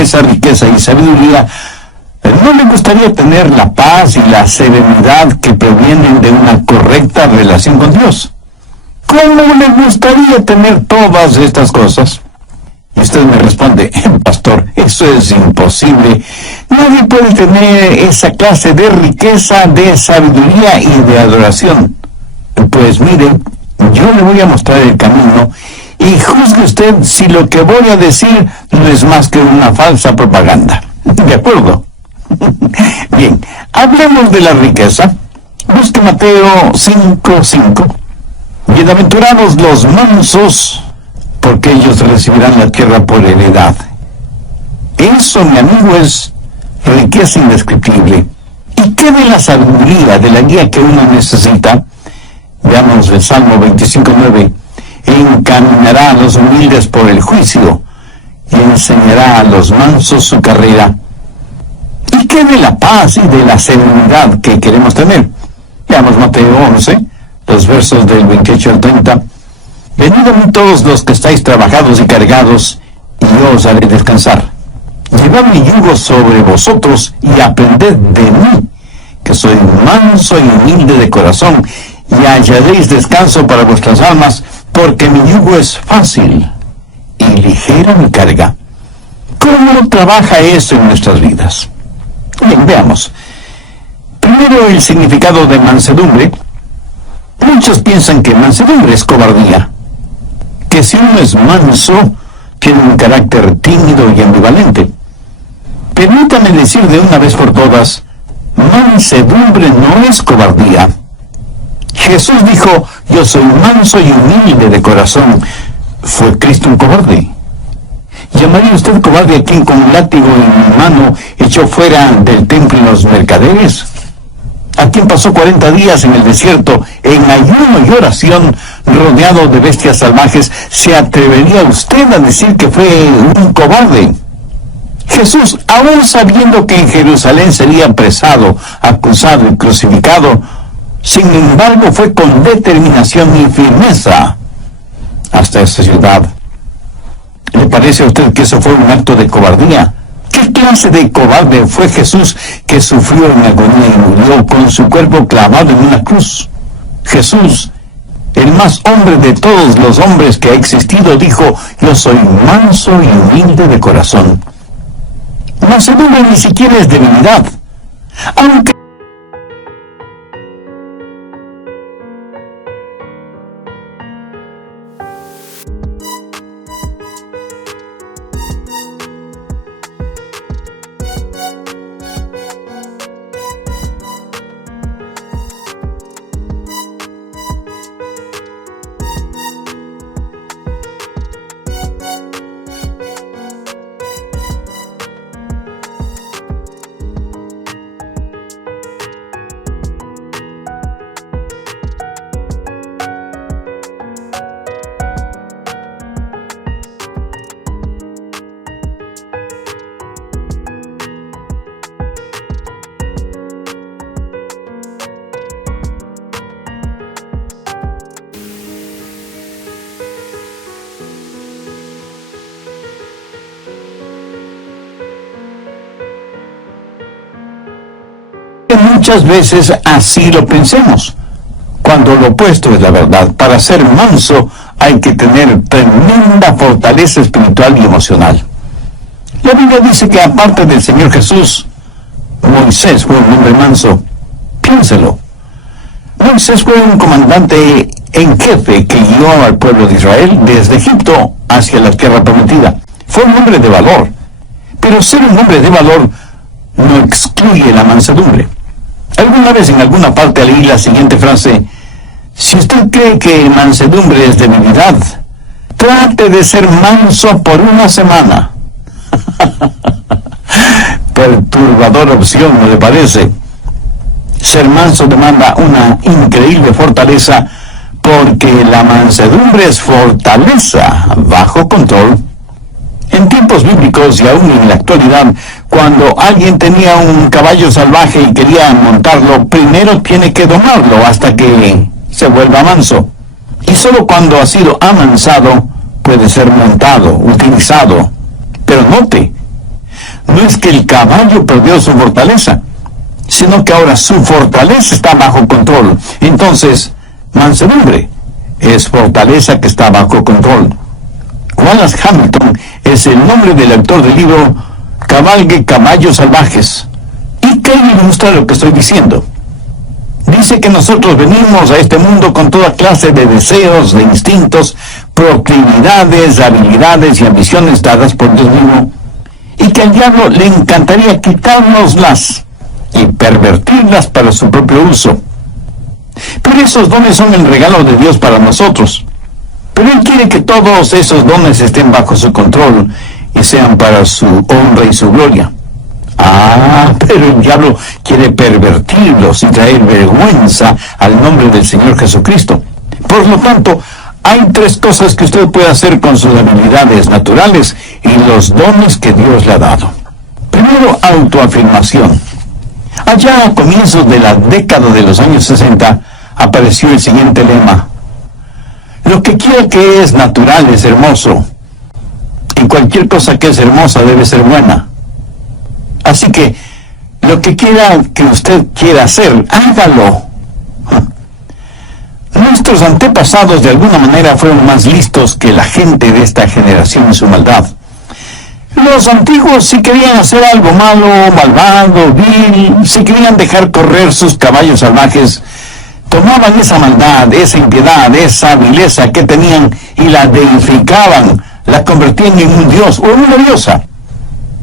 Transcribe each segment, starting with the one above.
esa riqueza y sabiduría, ¿no le gustaría tener la paz y la serenidad que provienen de una correcta relación con Dios? ¿Cómo le gustaría tener todas estas cosas? Y usted me responde, pastor, eso es imposible. Nadie puede tener esa clase de riqueza, de sabiduría y de adoración. Pues mire, yo le voy a mostrar el camino y juzgue usted si lo que voy a decir no es más que una falsa propaganda. ¿De acuerdo? Bien, hablemos de la riqueza. Busque Mateo 5:5. Bienaventurados los mansos, porque ellos recibirán la tierra por heredad. Eso, mi amigo, es riqueza indescriptible. ¿Y qué de la sabiduría, de la guía que uno necesita? Veamos el Salmo 25:9. Encaminará a los humildes por el juicio y enseñará a los mansos su carrera. ¿Y qué de la paz y de la serenidad que queremos tener? Veamos Mateo 11, los versos del 28 al 30. Venid a mí todos los que estáis trabajados y cargados, y yo os haré descansar. Llevad mi yugo sobre vosotros y aprended de mí, que soy manso y humilde de corazón, y hallaréis descanso para vuestras almas, porque mi yugo es fácil y ligera mi carga. ¿Cómo trabaja eso en nuestras vidas? Bien, veamos. Primero, el significado de mansedumbre. Muchos piensan que mansedumbre es cobardía, que si uno es manso, tiene un carácter tímido y ambivalente. Permítame decir de una vez por todas, mansedumbre no es cobardía. Jesús dijo, yo soy manso y humilde de corazón. ¿Fue Cristo un cobarde? ¿Llamaría usted cobarde a quien con un látigo en mano echó fuera del templo los mercaderes? ¿A quien pasó 40 días en el desierto en ayuno y oración rodeado de bestias salvajes? ¿Se atrevería usted a decir que fue un cobarde? Jesús, aún sabiendo que en Jerusalén sería apresado, acusado y crucificado, sin embargo fue con determinación y firmeza hasta esta ciudad. ¿Le parece a usted que eso fue un acto de cobardía? ¿Qué clase de cobarde fue Jesús que sufrió en agonía y murió con su cuerpo clavado en una cruz? Jesús, el más hombre de todos los hombres que ha existido, dijo, yo soy manso y humilde de corazón. Mansedumbre ni siquiera es debilidad, aunque muchas veces así lo pensemos, cuando lo opuesto es la verdad. Para ser manso hay que tener tremenda fortaleza espiritual y emocional. La Biblia dice que aparte del Señor Jesús, Moisés fue un hombre manso. Piénselo. Moisés fue un comandante en jefe que guió al pueblo de Israel desde Egipto hacia la tierra prometida. Fue un hombre de valor, pero ser un hombre de valor no excluye la mansedumbre. Alguna vez en alguna parte leí la siguiente frase: si usted cree que mansedumbre es debilidad, trate de ser manso por una semana. Perturbadora opción, ¿no le parece? Ser manso demanda una increíble fortaleza, porque la mansedumbre es fortaleza bajo control. En tiempos bíblicos y aún en la actualidad, cuando alguien tenía un caballo salvaje y quería montarlo, primero tiene que domarlo hasta que se vuelva manso. Y solo cuando ha sido amansado puede ser montado, utilizado. Pero note, no es que el caballo perdió su fortaleza, sino que ahora su fortaleza está bajo control. Entonces, mansedumbre es fortaleza que está bajo control. Wallace Hamilton es el nombre del autor del libro Cabalgue Caballos Salvajes. ¿Y qué ilustra lo que estoy diciendo? Dice que nosotros venimos a este mundo con toda clase de deseos, de instintos, proclividades, habilidades y ambiciones dadas por Dios mismo, y que al diablo le encantaría quitárnoslas y pervertirlas para su propio uso. Pero esos dones son el regalo de Dios para nosotros. Pero Él quiere que todos esos dones estén bajo su control y sean para su honra y su gloria. Pero el diablo quiere pervertirlos y traer vergüenza al nombre del Señor Jesucristo. Por lo tanto, hay tres cosas que usted puede hacer con sus habilidades naturales y los dones que Dios le ha dado. Primero, autoafirmación. Allá a comienzos de la década de los años 60, apareció el siguiente lema: lo que quiera que es natural es hermoso, y cualquier cosa que es hermosa debe ser buena. Así que, lo que quiera que usted quiera hacer, hágalo. Nuestros antepasados de alguna manera fueron más listos que la gente de esta generación en su maldad. Los antiguos, si querían hacer algo malo, malvado, vil, si querían dejar correr sus caballos salvajes, tomaban esa maldad, esa impiedad, esa vileza que tenían y la deificaban, la convertían en un dios o una diosa.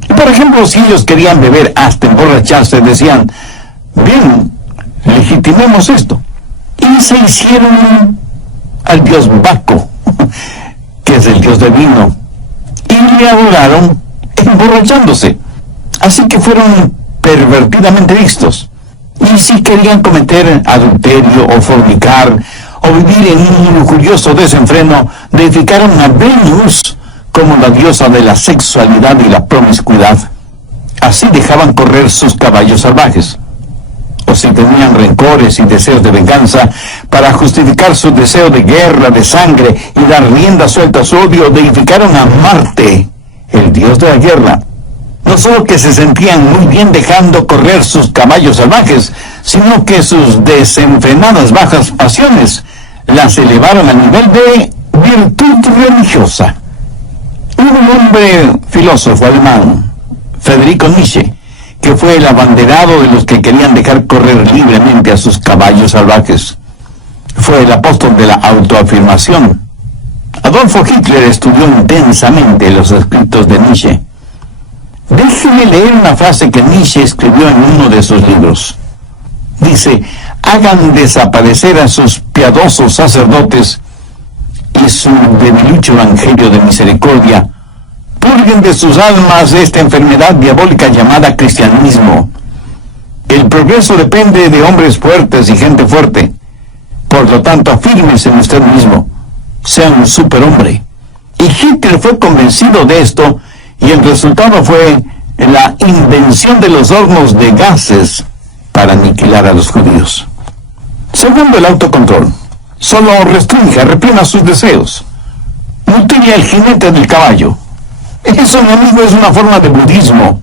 Por ejemplo, si ellos querían beber hasta emborracharse, decían: bien, legitimemos esto. Y se hicieron al dios Baco, que es el dios del vino, y le adoraron emborrachándose. Así que fueron pervertidamente vistos. Y si querían cometer adulterio o fornicar o vivir en un lujurioso desenfreno, deificaron a Venus como la diosa de la sexualidad y la promiscuidad. Así dejaban correr sus caballos salvajes. O si tenían rencores y deseos de venganza, para justificar su deseo de guerra, de sangre y dar rienda suelta a su odio, deificaron a Marte, el dios de la guerra. No solo que se sentían muy bien dejando correr sus caballos salvajes, sino que sus desenfrenadas bajas pasiones las elevaron al nivel de virtud religiosa. Hubo un hombre filósofo alemán, Friedrich Nietzsche, que fue el abanderado de los que querían dejar correr libremente a sus caballos salvajes. Fue el apóstol de la autoafirmación. Adolfo Hitler estudió intensamente los escritos de Nietzsche. Déjeme leer una frase que Nietzsche escribió en uno de sus libros. Dice: hagan desaparecer a sus piadosos sacerdotes y su debilucho evangelio de misericordia. Purguen de sus almas esta enfermedad diabólica llamada cristianismo. El progreso depende de hombres fuertes y gente fuerte. Por lo tanto, afírmese en usted mismo. Sea un superhombre. Y Hitler fue convencido de esto, y el resultado fue la invención de los hornos de gases para aniquilar a los judíos. Segundo, el autocontrol. Solo restrinja, reprima sus deseos. Mutile al jinete del caballo. Eso, mi amigo, es una forma de budismo.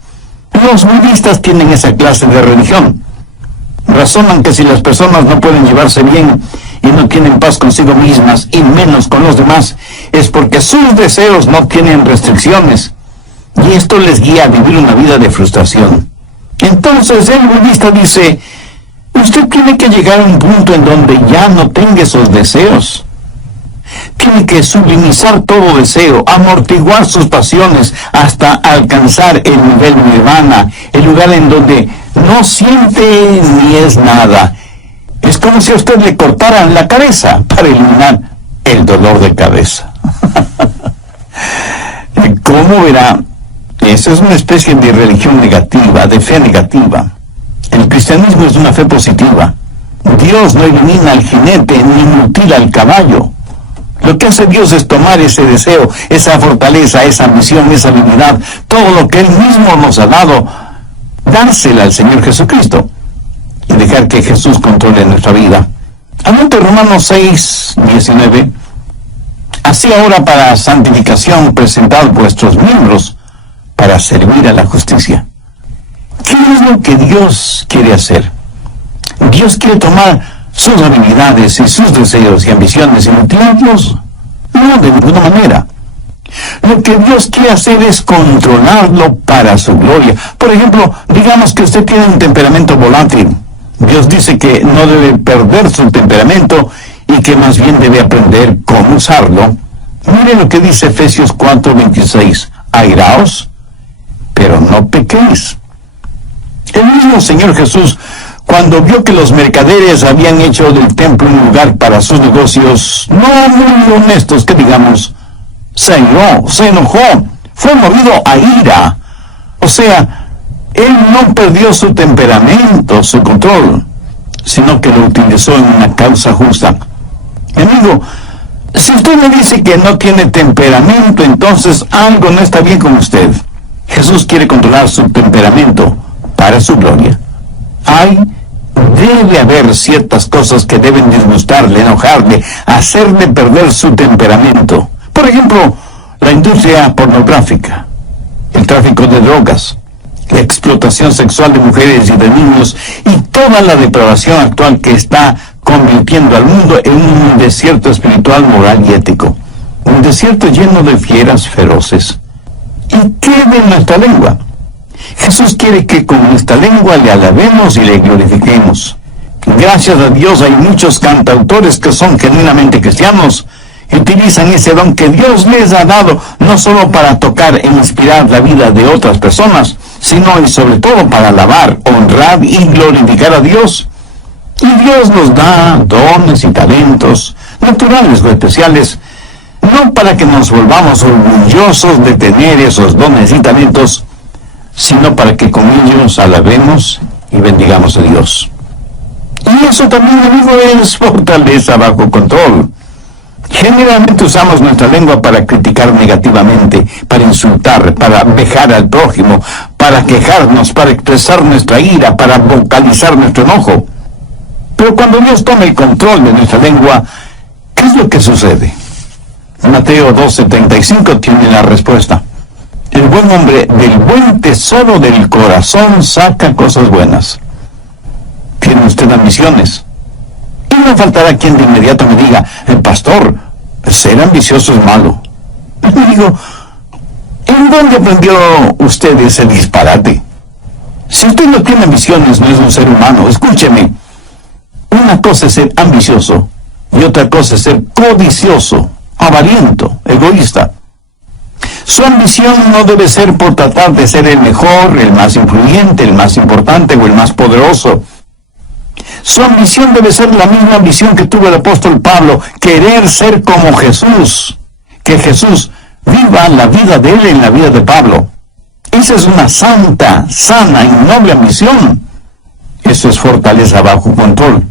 Los budistas tienen esa clase de religión. Razonan que si las personas no pueden llevarse bien y no tienen paz consigo mismas y menos con los demás, es porque sus deseos no tienen restricciones. Y esto les guía a vivir una vida de frustración. Entonces el budista dice: usted tiene que llegar a un punto en donde ya no tenga esos deseos. Tiene que sublimizar todo deseo, amortiguar sus pasiones hasta alcanzar el nivel nirvana, el lugar en donde no siente ni es nada. Es como si a usted le cortaran la cabeza para eliminar el dolor de cabeza. ¿Cómo verá? Esa es una especie de religión negativa, de fe negativa. El cristianismo es una fe positiva. Dios no elimina al jinete ni mutila al caballo. Lo que hace Dios es tomar ese deseo, esa fortaleza, esa ambición, esa habilidad, todo lo que Él mismo nos ha dado, dársela al Señor Jesucristo y dejar que Jesús controle nuestra vida. Anote Romanos 6:19. Así ahora, para santificación, presentad vuestros miembros para servir a la justicia. ¿Qué es lo que Dios quiere hacer? Dios quiere tomar sus habilidades y sus deseos y ambiciones y multiplicarlos. No, de ninguna manera. Lo que Dios quiere hacer es controlarlo para su gloria. Por ejemplo, digamos que usted tiene un temperamento volátil. Dios dice que no debe perder su temperamento y que más bien debe aprender cómo usarlo. Mire lo que dice Efesios 4:26. Airaos, pero no pequéis. El mismo Señor Jesús, cuando vio que los mercaderes habían hecho del templo un lugar para sus negocios no muy honestos, que digamos, se airó, se enojó, fue movido a ira. O sea, él no perdió su temperamento, su control, sino que lo utilizó en una causa justa. Amigo, si usted me dice que no tiene temperamento, entonces algo no está bien con usted. Jesús quiere controlar su temperamento para su gloria. Debe haber ciertas cosas que deben disgustarle, enojarle, hacerle perder su temperamento. Por ejemplo, la industria pornográfica, el tráfico de drogas, la explotación sexual de mujeres y de niños y toda la depravación actual que está convirtiendo al mundo en un desierto espiritual, moral y ético. Un desierto lleno de fieras feroces. ¿Y qué de nuestra lengua? Jesús quiere que con nuestra lengua le alabemos y le glorifiquemos. Gracias a Dios hay muchos cantautores que son genuinamente cristianos y utilizan ese don que Dios les ha dado no solo para tocar e inspirar la vida de otras personas, sino y sobre todo para alabar, honrar y glorificar a Dios. Y Dios nos da dones y talentos, naturales o especiales, no para que nos volvamos orgullosos de tener esos dones y talentos, sino para que con ellos alabemos y bendigamos a Dios. Y eso también, amigo, es fortaleza bajo control. Generalmente usamos nuestra lengua para criticar negativamente, para insultar, para vejar al prójimo, para quejarnos, para expresar nuestra ira, para vocalizar nuestro enojo. Pero cuando Dios toma el control de nuestra lengua, ¿qué es lo que sucede? Mateo 12:35 tiene la respuesta. El buen hombre del buen tesoro del corazón saca cosas buenas. ¿Tiene usted ambiciones? Y no faltará quien de inmediato me diga, el pastor, ser ambicioso es malo. Le digo, ¿en dónde aprendió usted ese disparate? Si usted no tiene ambiciones, no es un ser humano. Escúcheme, una cosa es ser ambicioso y otra cosa es ser codicioso, avariento, egoísta. Su ambición no debe ser por tratar de ser el mejor, el más influyente, el más importante o el más poderoso. Su ambición debe ser la misma ambición que tuvo el apóstol Pablo, querer ser como Jesús, que Jesús viva la vida de él en la vida de Pablo. Esa es una santa, sana y noble ambición. Eso es fortaleza bajo control.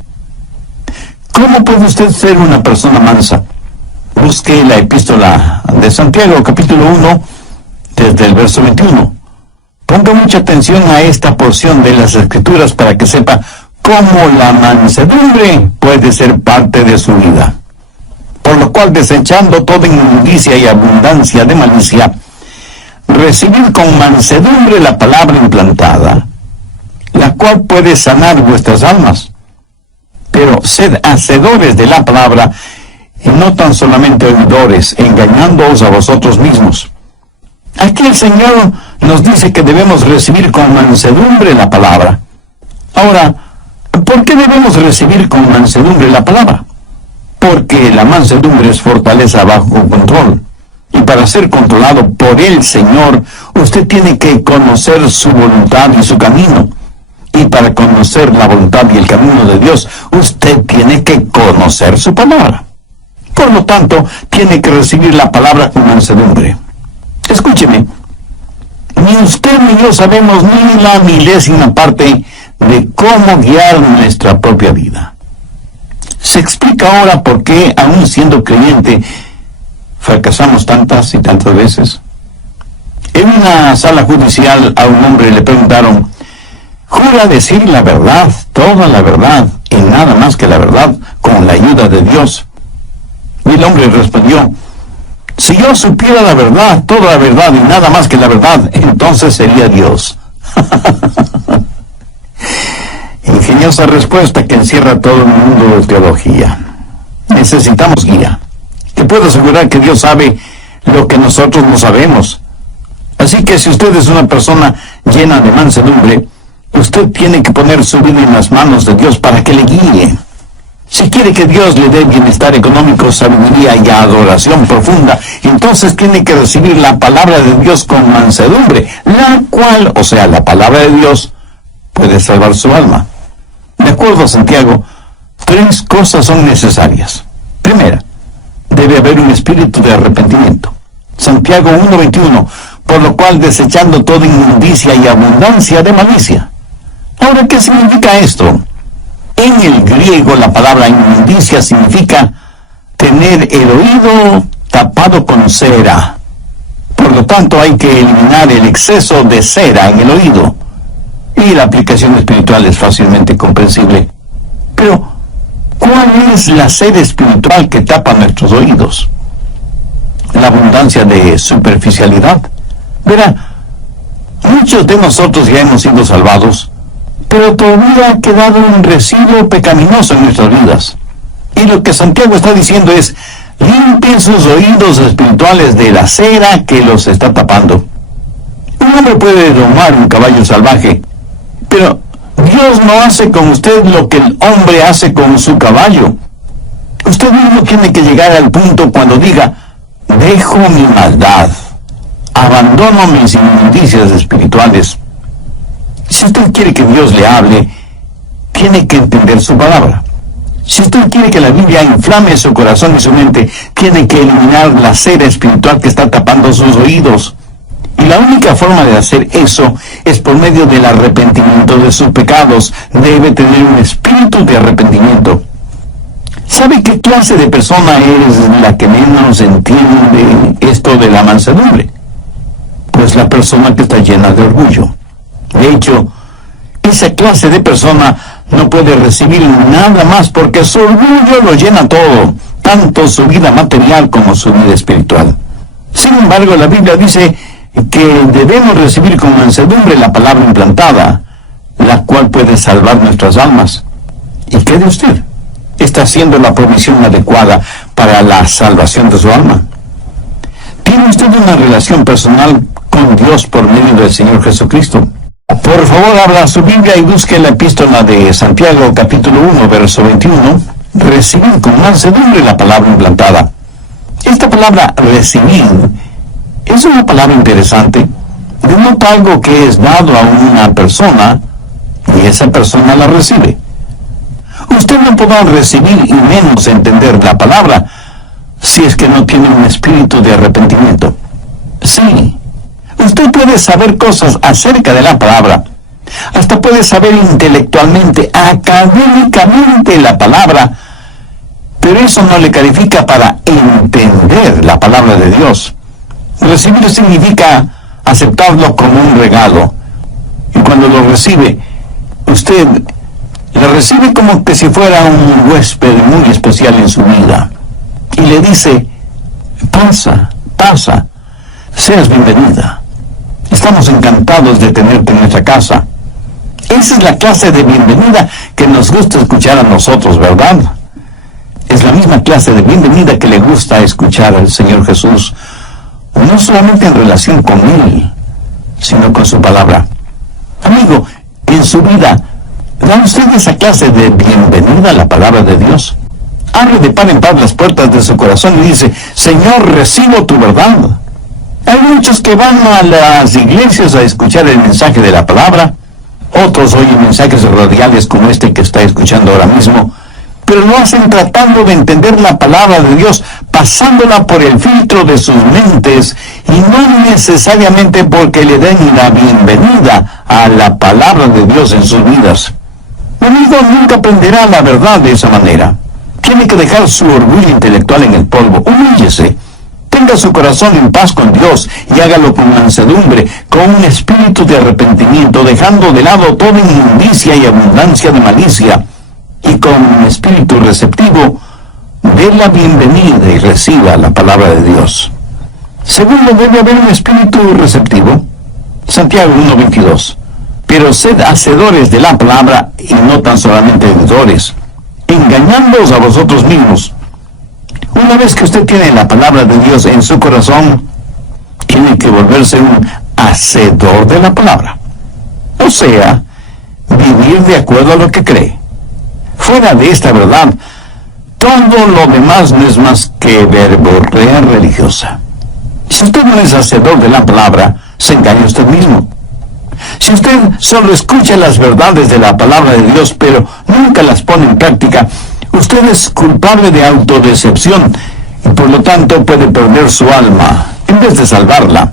¿Cómo puede usted ser una persona mansa? Busque la epístola de Santiago, capítulo 1, desde el verso 21. Ponga mucha atención a esta porción de las Escrituras para que sepa cómo la mansedumbre puede ser parte de su vida. Por lo cual, desechando toda inmundicia y abundancia de malicia, recibid con mansedumbre la palabra implantada, la cual puede sanar vuestras almas. Pero sed hacedores de la palabra, y no tan solamente oidores, engañándoos a vosotros mismos. Aquí el Señor nos dice que debemos recibir con mansedumbre la palabra. Ahora, ¿por qué debemos recibir con mansedumbre la palabra? Porque la mansedumbre es fortaleza bajo control. Y para ser controlado por el Señor, usted tiene que conocer su voluntad y su camino. Y para conocer la voluntad y el camino de Dios, usted tiene que conocer su palabra. Por lo tanto, tiene que recibir la palabra con mansedumbre. Escúcheme, ni usted ni yo sabemos ni la milésima parte de cómo guiar nuestra propia vida. Se explica ahora por qué, aún siendo creyente, fracasamos tantas y tantas veces. En una sala judicial a un hombre le preguntaron, ¿jura decir la verdad, toda la verdad y nada más que la verdad, con la ayuda de Dios? Y el hombre respondió, Si yo supiera la verdad, toda la verdad y nada más que la verdad, entonces sería Dios. Ingeniosa respuesta que encierra todo el mundo de teología. Necesitamos guía. Te puedo asegurar que Dios sabe lo que nosotros no sabemos. Así que si usted es una persona llena de mansedumbre, usted tiene que poner su vida en las manos de Dios para que le guíe. Si quiere que Dios le dé bienestar económico, sabiduría y adoración profunda, entonces tiene que recibir la palabra de Dios con mansedumbre, la cual, o sea, la palabra de Dios, puede salvar su alma. De acuerdo a Santiago, 3 cosas son necesarias. Primera, debe haber un espíritu de arrepentimiento. Santiago 1:21, por lo cual desechando toda inmundicia y abundancia de malicia. Ahora, ¿qué significa esto? En el griego la palabra inmundicia significa tener el oído tapado con cera. Por lo tanto, hay que eliminar el exceso de cera en el oído. Y la aplicación espiritual es fácilmente comprensible. Pero, ¿cuál es la cera espiritual que tapa nuestros oídos? La abundancia de superficialidad. Verá, muchos de nosotros ya hemos sido salvados, pero todavía ha quedado un residuo pecaminoso en nuestras vidas. Y lo que Santiago está diciendo es, limpien sus oídos espirituales de la cera que los está tapando. Un hombre puede domar un caballo salvaje, pero Dios no hace con usted lo que el hombre hace con su caballo. Usted mismo tiene que llegar al punto cuando diga, dejo mi maldad, abandono mis inmundicias espirituales. Si usted quiere que Dios le hable, tiene que entender su palabra. Si usted quiere que la Biblia inflame su corazón y su mente, tiene que eliminar la cera espiritual que está tapando sus oídos. Y la única forma de hacer eso es por medio del arrepentimiento de sus pecados. Debe tener un espíritu de arrepentimiento. ¿Sabe qué clase de persona es la que menos entiende esto de la mansedumbre? Pues la persona que está llena de orgullo. De hecho, esa clase de persona no puede recibir nada más porque su orgullo lo llena todo, tanto su vida material como su vida espiritual. Sin embargo, la Biblia dice que debemos recibir con mansedumbre la palabra implantada, la cual puede salvar nuestras almas. ¿Y qué de usted? ¿Está haciendo la provisión adecuada para la salvación de su alma? ¿Tiene usted una relación personal con Dios por medio del Señor Jesucristo? Por favor, abra su Biblia y busque la epístola de Santiago, capítulo 1, verso 21. Recibir con mansedumbre la palabra implantada. Esta palabra recibir es una palabra interesante. Denota algo que es dado a una persona y esa persona la recibe. Usted no podrá recibir y menos entender la palabra si es que no tiene un espíritu de arrepentimiento. Sí. Usted puede saber cosas acerca de la palabra, hasta puede saber intelectualmente, académicamente la palabra, pero eso no le califica para entender la palabra de Dios. Recibir significa aceptarlo como un regalo, y cuando lo recibe, usted lo recibe como que si fuera un huésped muy especial en su vida, y le dice, pasa, seas bienvenida. Estamos encantados de tenerte en nuestra casa. Esa es la clase de bienvenida que nos gusta escuchar a nosotros, ¿verdad? Es la misma clase de bienvenida que le gusta escuchar al Señor Jesús, no solamente en relación con Él, sino con su palabra. Amigo, en su vida, ¿da usted esa clase de bienvenida a la palabra de Dios? Abre de par en par las puertas de su corazón y dice, Señor, recibo tu verdad. Hay muchos que van a las iglesias a escuchar el mensaje de la palabra, otros oyen mensajes radiales como este que está escuchando ahora mismo, pero lo hacen tratando de entender la palabra de Dios, pasándola por el filtro de sus mentes, y no necesariamente porque le den la bienvenida a la palabra de Dios en sus vidas. Mi amigo nunca aprenderá la verdad de esa manera. Tiene que dejar su orgullo intelectual en el polvo, humíllese. Tenga su corazón en paz con Dios y hágalo con mansedumbre, con un espíritu de arrepentimiento, dejando de lado toda inmundicia y abundancia de malicia, y con un espíritu receptivo, dé la bienvenida y reciba la palabra de Dios. Segundo, debe haber un espíritu receptivo. Santiago 1:22. Pero sed hacedores de la palabra y no tan solamente oidores, engañándoos a vosotros mismos. Una vez que usted tiene la palabra de Dios en su corazón, tiene que volverse un hacedor de la palabra. O sea, vivir de acuerdo a lo que cree. Fuera de esta verdad, todo lo demás no es más que verborrea religiosa. Si usted no es hacedor de la palabra, se engaña usted mismo. Si usted solo escucha las verdades de la palabra de Dios, pero nunca las pone en práctica, usted es culpable de autodecepción y por lo tanto puede perder su alma en vez de salvarla.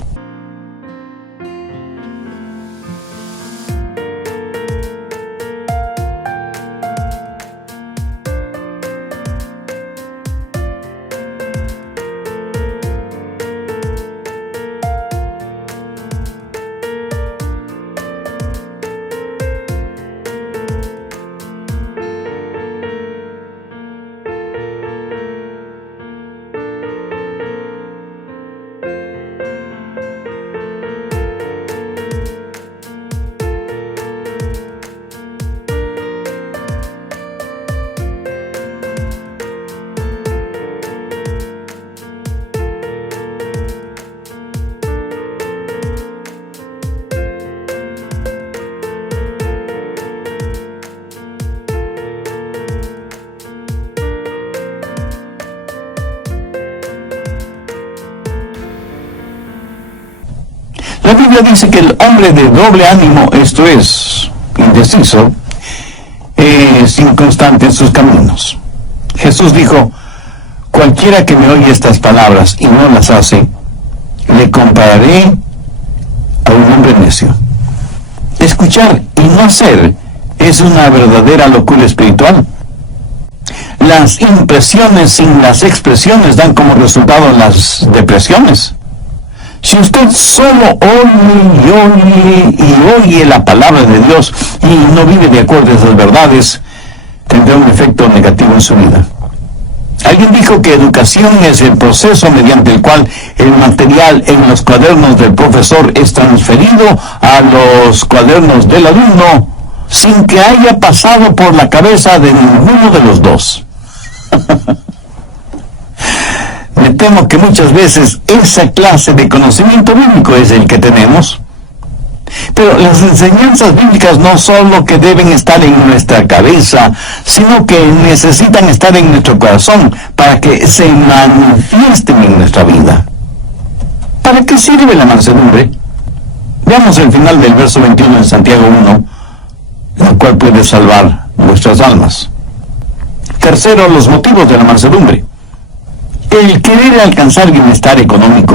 La Biblia dice que el hombre de doble ánimo, esto es, indeciso, es inconstante en sus caminos. Jesús dijo, cualquiera que me oye estas palabras y no las hace, le compararé a un hombre necio. Escuchar y no hacer es una verdadera locura espiritual. Las impresiones sin las expresiones dan como resultado las depresiones. Si usted solo oye la palabra de Dios y no vive de acuerdo a esas verdades, tendrá un efecto negativo en su vida. Alguien dijo que educación es el proceso mediante el cual el material en los cuadernos del profesor es transferido a los cuadernos del alumno sin que haya pasado por la cabeza de ninguno de los dos. Me temo que muchas veces esa clase de conocimiento bíblico es el que tenemos. Pero las enseñanzas bíblicas no solo que deben estar en nuestra cabeza, sino que necesitan estar en nuestro corazón para que se manifiesten en nuestra vida. ¿Para qué sirve la mansedumbre? Veamos el final del verso 21 en Santiago 1, el cual puede salvar nuestras almas. Tercero, los motivos de la mansedumbre. El querer alcanzar bienestar económico,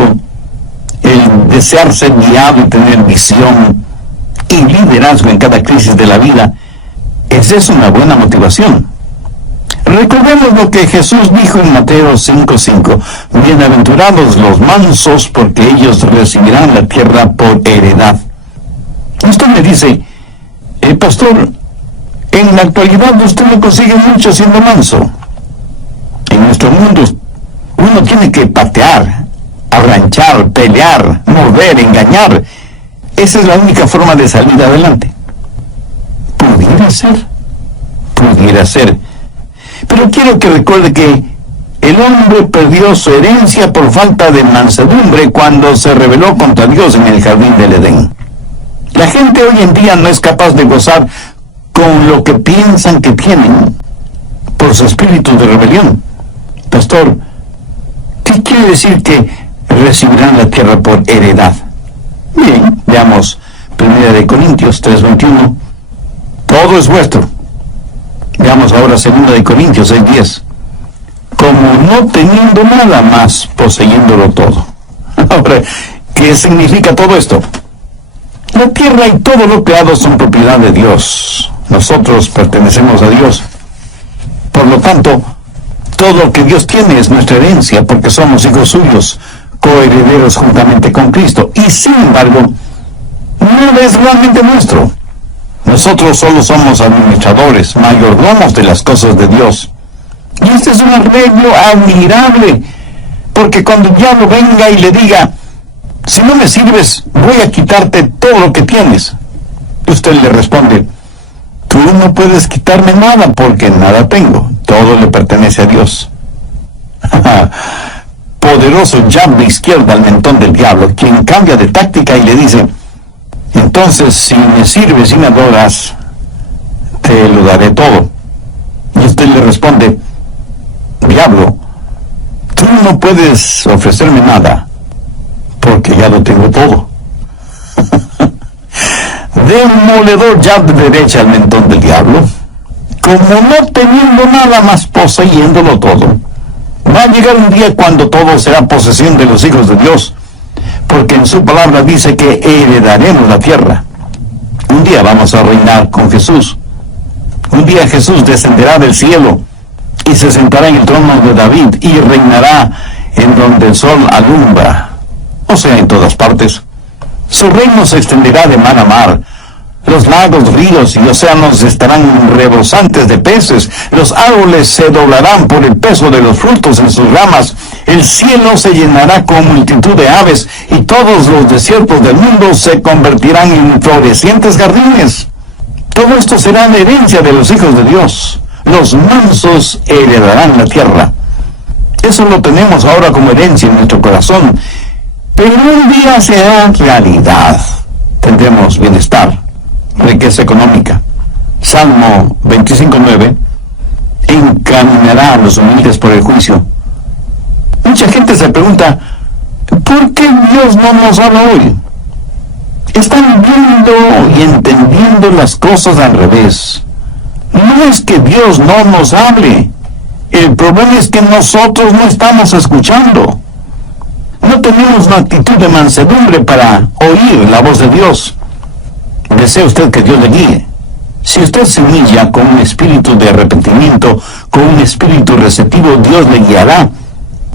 el desear ser guiado y tener visión y liderazgo en cada crisis de la vida, esa es una buena motivación. Recordemos lo que Jesús dijo en Mateo 5:5, bienaventurados los mansos, porque ellos recibirán la tierra por heredad. Usted me dice, pastor, en la actualidad usted no consigue mucho siendo manso. En nuestro mundo uno tiene que patear, arranchar, pelear, morder, engañar. Esa es la única forma de salir adelante. Pudiera ser. Pero quiero que recuerde que el hombre perdió su herencia por falta de mansedumbre cuando se rebeló contra Dios en el jardín del Edén. La gente hoy en día no es capaz de gozar con lo que piensan que tienen por su espíritu de rebelión. Pastor, ¿qué quiere decir que recibirán la tierra por heredad? Bien, veamos 1 Corintios 3:21. Todo es vuestro. Veamos ahora 2 Corintios 6:10. Como no teniendo nada más, poseyéndolo todo. Ahora, ¿qué significa todo esto? La tierra y todo lo creado son propiedad de Dios. Nosotros pertenecemos a Dios. Por lo tanto, todo lo que Dios tiene es nuestra herencia, porque somos hijos suyos, coherederos juntamente con Cristo. Y sin embargo, nada es realmente nuestro. Nosotros solo somos administradores, mayordomos de las cosas de Dios. Y este es un arreglo admirable. Porque cuando el diablo venga y le diga, si no me sirves, voy a quitarte todo lo que tienes, usted le responde, tú no puedes quitarme nada porque nada tengo, todo le pertenece a Dios. Poderoso jab de izquierda al mentón del diablo, quien cambia de táctica y le dice, entonces si me sirves y me adoras, te lo daré todo. Y usted le responde, diablo, tú no puedes ofrecerme nada porque ya lo tengo todo. Demoledor jab de derecha al mentón del diablo, como no teniendo nada más poseyéndolo todo. Va a llegar un día cuando todo será posesión de los hijos de Dios, porque en su palabra dice que heredaremos la tierra. Un día vamos a reinar con Jesús. Un día Jesús descenderá del cielo y se sentará en el trono de David y reinará en donde el sol alumbra, o sea, en todas partes. Su reino se extenderá de mar a mar. Los lagos, ríos y océanos estarán rebosantes de peces. Los árboles se doblarán por el peso de los frutos en sus ramas. El cielo se llenará con multitud de aves y todos los desiertos del mundo se convertirán en florecientes jardines. Todo esto será la herencia de los hijos de Dios. Los mansos heredarán la tierra. Eso lo tenemos ahora como herencia en nuestro corazón. Pero un día será realidad. Tendremos bienestar, riqueza económica. Salmo 25:9, encaminará a los humildes por el juicio. Mucha gente se pregunta, ¿por qué Dios no nos habla hoy? Están viendo y entendiendo las cosas al revés. No es que Dios no nos hable. El problema es que nosotros no estamos escuchando. No tenemos una actitud de mansedumbre para oír la voz de Dios. Desea usted que Dios le guíe. Si usted se humilla con un espíritu de arrepentimiento, con un espíritu receptivo, Dios le guiará.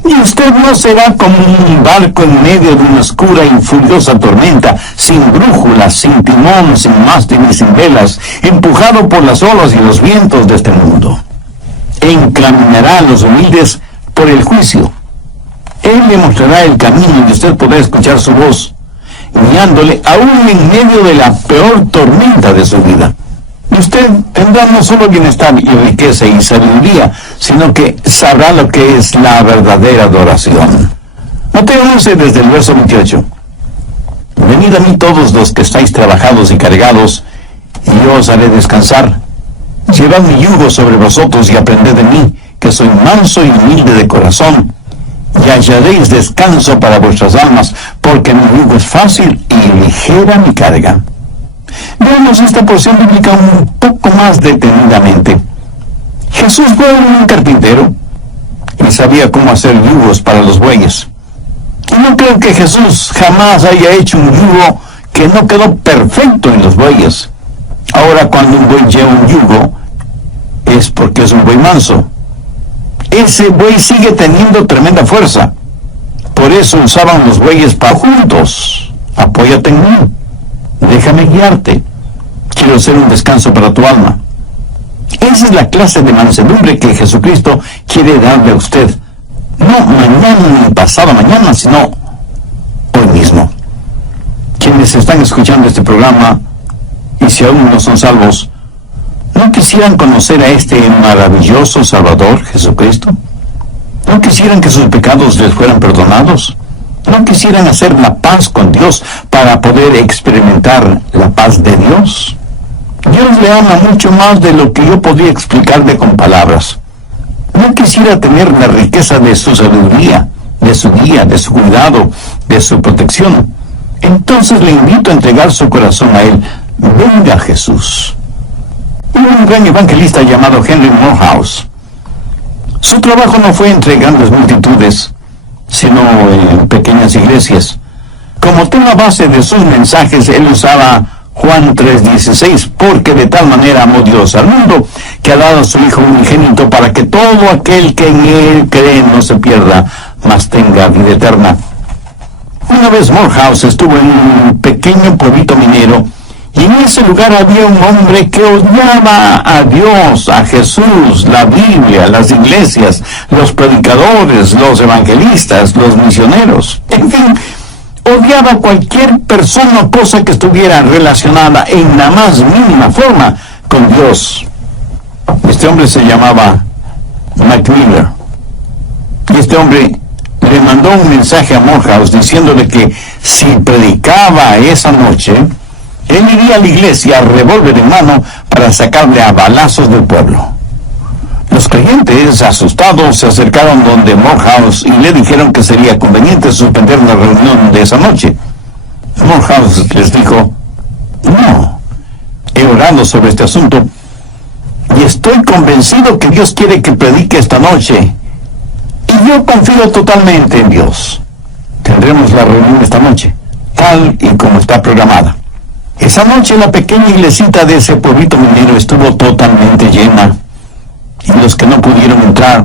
Y usted no será como un barco en medio de una oscura y furiosa tormenta, sin brújula, sin timón, sin mástil y sin velas, empujado por las olas y los vientos de este mundo. Encaminará a los humildes por el juicio. Él le mostrará el camino y usted podrá escuchar su voz, guiándole aún en medio de la peor tormenta de su vida. Y usted tendrá no solo bienestar y riqueza y sabiduría, sino que sabrá lo que es la verdadera adoración. Mateo 11 desde el verso 28. Venid a mí todos los que estáis trabajados y cargados, y yo os haré descansar. Llevad mi yugo sobre vosotros y aprended de mí, que soy manso y humilde de corazón, y hallaréis descanso para vuestras almas, porque mi yugo es fácil y ligera mi carga. Veamos esta porción bíblica un poco más detenidamente. Jesús fue un carpintero y sabía cómo hacer yugos para los bueyes. Y no creo que Jesús jamás haya hecho un yugo que no quedó perfecto en los bueyes. Ahora, cuando un buey lleva un yugo, es porque es un buey manso. Ese buey sigue teniendo tremenda fuerza. Por eso usaban los bueyes para juntos. Apóyate en mí. Déjame guiarte. Quiero hacer un descanso para tu alma. Esa es la clase de mansedumbre que Jesucristo quiere darle a usted. No mañana ni pasado mañana, sino hoy mismo. Quienes están escuchando este programa, y si aún no son salvos, ¿no quisieran conocer a este maravilloso Salvador, Jesucristo? ¿No quisieran que sus pecados les fueran perdonados? ¿No quisieran hacer la paz con Dios para poder experimentar la paz de Dios? Dios le ama mucho más de lo que yo podría explicarle con palabras. ¿No quisiera tener la riqueza de su sabiduría, de su guía, de su cuidado, de su protección? Entonces le invito a entregar su corazón a Él. Venga Jesús. Hubo un gran evangelista llamado Henry Morehouse. Su trabajo no fue entre grandes multitudes, sino en pequeñas iglesias. Como tema base de sus mensajes, él usaba Juan 3:16, porque de tal manera amó Dios al mundo, que ha dado a su Hijo unigénito para que todo aquel que en Él cree no se pierda, mas tenga vida eterna. Una vez Morehouse estuvo en un pequeño pueblito minero, y en ese ese lugar había un hombre que odiaba a Dios, a Jesús, la Biblia, las iglesias, los predicadores, los evangelistas, los misioneros. En fin, odiaba a cualquier persona o cosa que estuviera relacionada en la más mínima forma con Dios. Este hombre se llamaba Mike Miller. Y este hombre le mandó un mensaje a Morehouse diciéndole que si predicaba esa noche, él iría a la iglesia, revólver en mano, para sacarle a balazos del pueblo. Los creyentes, asustados, se acercaron donde Morehouse y le dijeron que sería conveniente suspender la reunión de esa noche. Morehouse les dijo: no, he orado sobre este asunto y estoy convencido que Dios quiere que predique esta noche. Y yo confío totalmente en Dios. Tendremos la reunión esta noche, tal y como está programada. Esa noche la pequeña iglesita de ese pueblito minero estuvo totalmente llena, y los que no pudieron entrar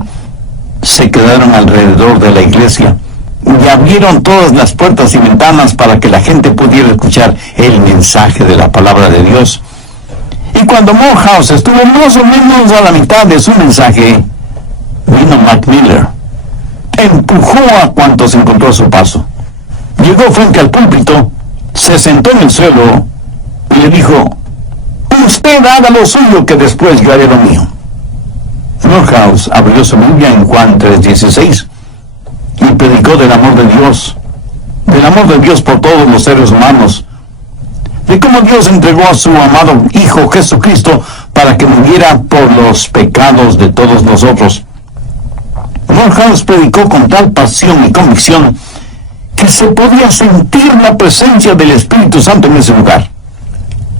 se quedaron alrededor de la iglesia y abrieron todas las puertas y ventanas para que la gente pudiera escuchar el mensaje de la palabra de Dios. Y cuando Morehouse estuvo más o menos a la mitad de su mensaje, vino Mike Miller. Empujó a cuantos encontró a su paso. Llegó frente al púlpito, se sentó en el suelo y le dijo: usted haga lo suyo, que después yo haré lo mío. Morehouse abrió su Biblia en Juan 3:16 y predicó del amor de Dios por todos los seres humanos, de cómo Dios entregó a su amado Hijo Jesucristo para que muriera por los pecados de todos nosotros. Morehouse predicó con tal pasión y convicción que se podía sentir la presencia del Espíritu Santo en ese lugar.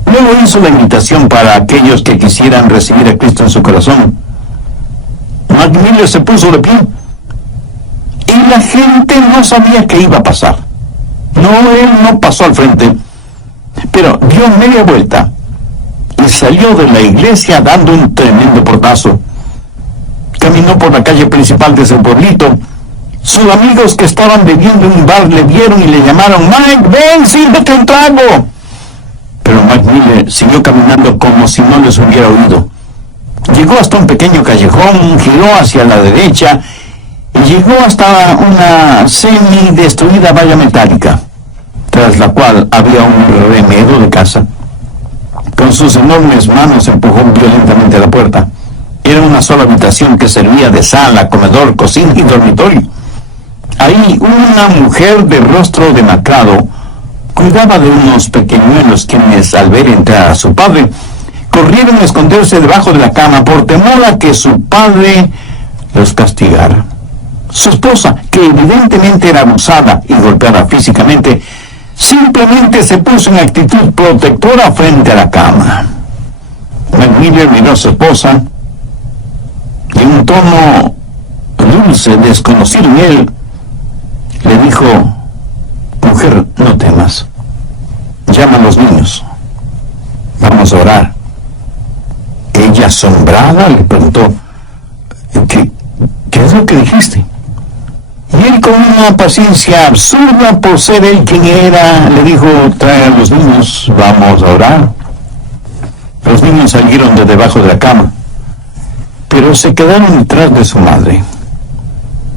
Luego hizo la invitación para aquellos que quisieran recibir a Cristo en su corazón. Mike Miller se puso de pie y la gente no sabía qué iba a pasar. Él no pasó al frente, pero dio media vuelta y salió de la iglesia dando un tremendo portazo. Caminó por la calle principal de ese pueblito. Sus amigos que estaban bebiendo en un bar le vieron y le llamaron: Mike, ven, sírvete un trago. Pero Mike Miller siguió caminando como si no les hubiera oído. Llegó hasta un pequeño callejón, giró hacia la derecha y llegó hasta una semi-destruida valla metálica, tras la cual había un remedo de casa. Con sus enormes manos empujó violentamente a la puerta. Era una sola habitación que servía de sala, comedor, cocina y dormitorio. Ahí una mujer de rostro demacrado cuidaba de unos pequeñuelos quienes, al ver entrar a su padre, corrieron a esconderse debajo de la cama por temor a que su padre los castigara. Su esposa, que evidentemente era abusada y golpeada físicamente, simplemente se puso en actitud protectora frente a la cama. Mike Miller miró a su esposa y en un tono dulce, desconocido en él, le dijo: mujer, no temas, llama a los niños, vamos a orar. Ella, asombrada, le preguntó: ¿qué es lo que dijiste? Y él, con una paciencia absurda por ser él quien era, le dijo: trae a los niños, vamos a orar. Los niños salieron de debajo de la cama, pero se quedaron detrás de su madre.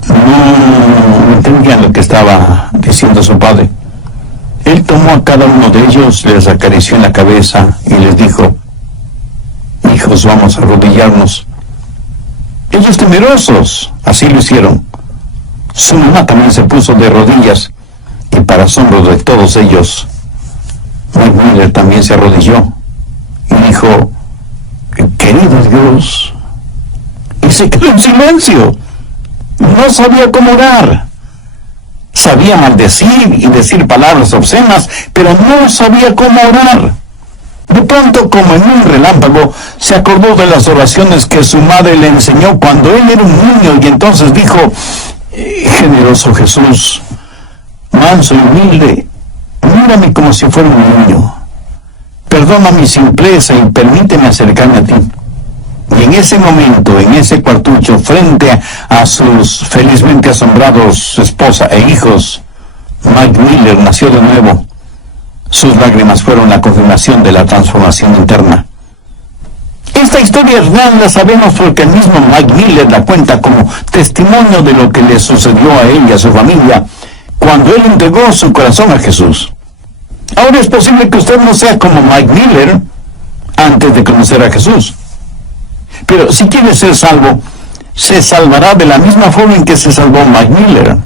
No entendían lo que estaba diciendo su padre. Él tomó a cada uno de ellos, les acarició en la cabeza y les dijo: hijos, vamos a arrodillarnos. Ellos, temerosos, así lo hicieron. Su mamá también se puso de rodillas y, para asombro de todos ellos, Mike Miller también se arrodilló y dijo: querido Dios. Y se quedó en silencio. No sabía cómo orar. Sabía maldecir y decir palabras obscenas, pero no sabía cómo orar. De pronto, como en un relámpago, se acordó de las oraciones que su madre le enseñó cuando él era un niño, y entonces dijo: generoso Jesús, manso y humilde, mírame como si fuera un niño. Perdona mi simpleza y permíteme acercarme a ti. Y en ese momento, en ese cuartucho, frente a sus felizmente asombrados esposa e hijos, Mike Miller nació de nuevo. Sus lágrimas fueron la confirmación de la transformación interna. Esta historia es real, la sabemos porque el mismo Mike Miller la cuenta como testimonio de lo que le sucedió a él y a su familia cuando él entregó su corazón a Jesús. Ahora es posible que usted no sea como Mike Miller antes de conocer a Jesús. Pero si quiere ser salvo, se salvará de la misma forma en que se salvó Mike Miller.